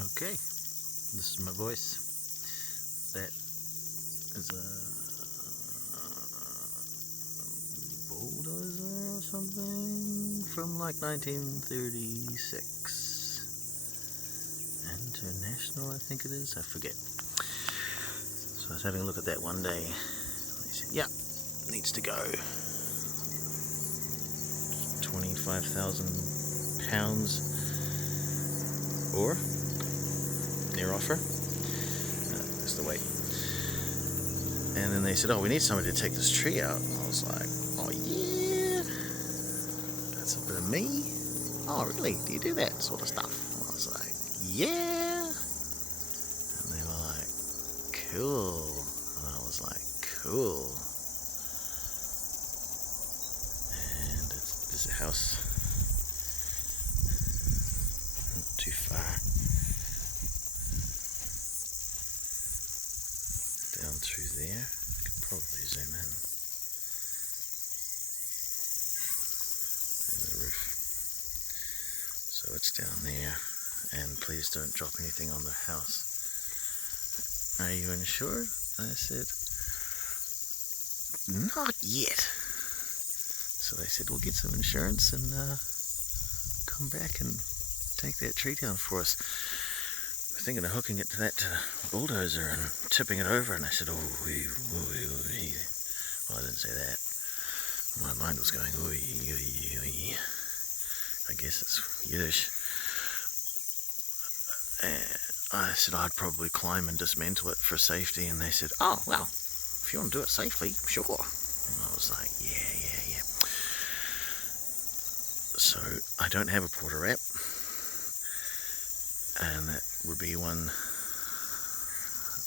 Okay, this is my voice. That is a Bulldozer or something from like 1936. International, I think it is. I forget. So I was having a look at that one day. They said, yeah, needs to go. £25,000 or near offer. That's the weight. And then they said, oh, we need somebody to take this tree out. And I was like, oh yeah, that's a bit of me. Oh really, do you do that sort of stuff? And I was like, yeah. And they were like, cool. And I was like, cool. And there's a house not too far down through there. I could probably zoom in. There's the roof. So it's down there. And please don't drop anything on the house. Are you insured? I said, not yet. So they said, we'll get some insurance and come back and take that tree down for us. We're thinking of hooking it to that bulldozer and tipping it over. And I said, oh, wee, wee, wee. Well, I didn't say that. My mind was going, wee, wee, wee. I guess it's Yiddish. And I said I'd probably climb and dismantle it for safety. And they said, oh, well, if you want to do it safely, sure. And I was like, yeah. So I don't have a porter wrap, and that would be one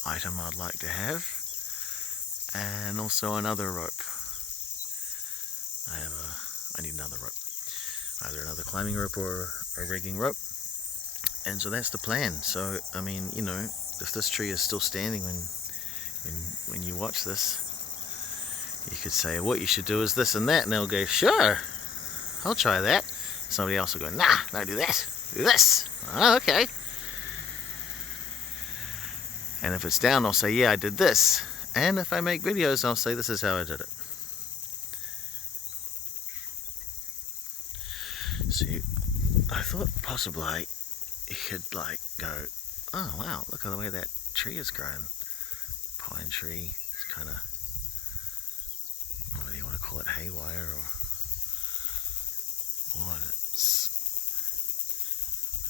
item I'd like to have, and also another rope. I need another rope, either another climbing rope or a rigging rope, and so that's the plan. So I mean, you know, if this tree is still standing when you watch this, you could say what you should do is this and that, and they'll go, sure, I'll try that. Somebody else will go, nah, don't do that. Do this. Oh, okay. And if it's down, I'll say, yeah, I did this. And if I make videos, I'll say, this is how I did it. See, I thought possibly you could like go, oh wow, look at the way that tree has grown. Pine tree. It's kind of, whether you want to call it haywire or what,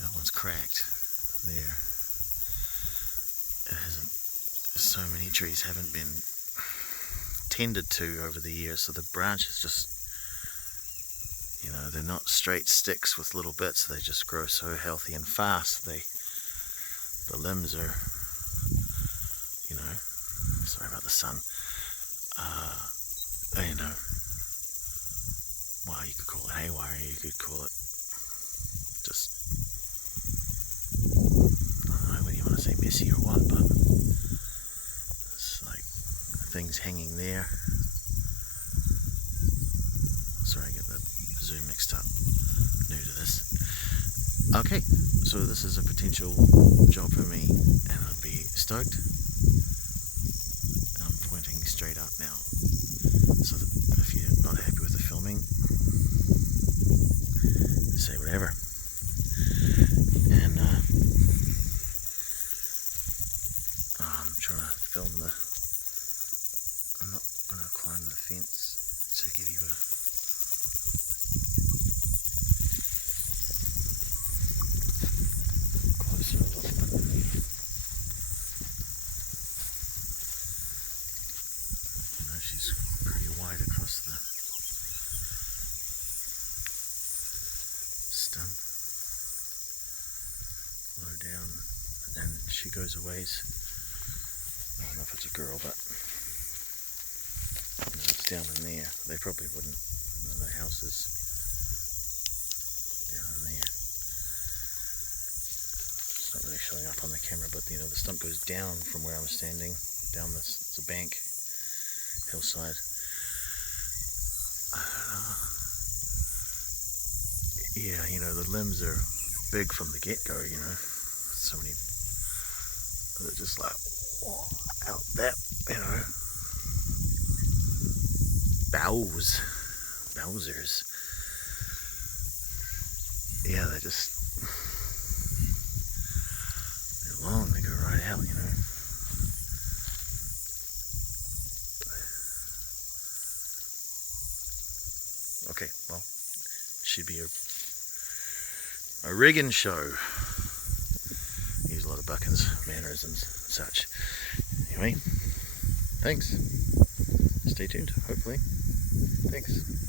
that one's cracked there. It hasn't, so many trees haven't been tended to over the years, so the branches just, you know, they're not straight sticks with little bits, they just grow so healthy and fast. The limbs are, you know, sorry about the sun, you know, well, you could call it haywire, you could call it just, I don't know whether you want to say messy or what, but it's like things hanging there. Sorry, I get the zoom mixed up, new to this. Okay, so this is a potential job for me, and I'd be stoked. I'm pointing straight up now, so that if you're not happy with the filming, say whatever. And I'm trying to film I'm not going to climb the fence to give you a closer look. You know, she's pretty wide across the stump, low down, and she goes a ways. I don't know if it's a girl, but you know, it's down in there. They probably wouldn't. You know, the house is down in there. It's not really showing up on the camera, but you know, the stump goes down from where I'm standing, down this. It's a bank, hillside. I don't know. Yeah, you know, the limbs are big from the get-go, you know. so many that are just like out that, you know, Bowsers. Yeah, they're long, they go right out, you know. Okay, well, should be a rigging show. Use a lot of buckins, mannerisms, and such. Anyway, thanks. Stay tuned, hopefully. Thanks.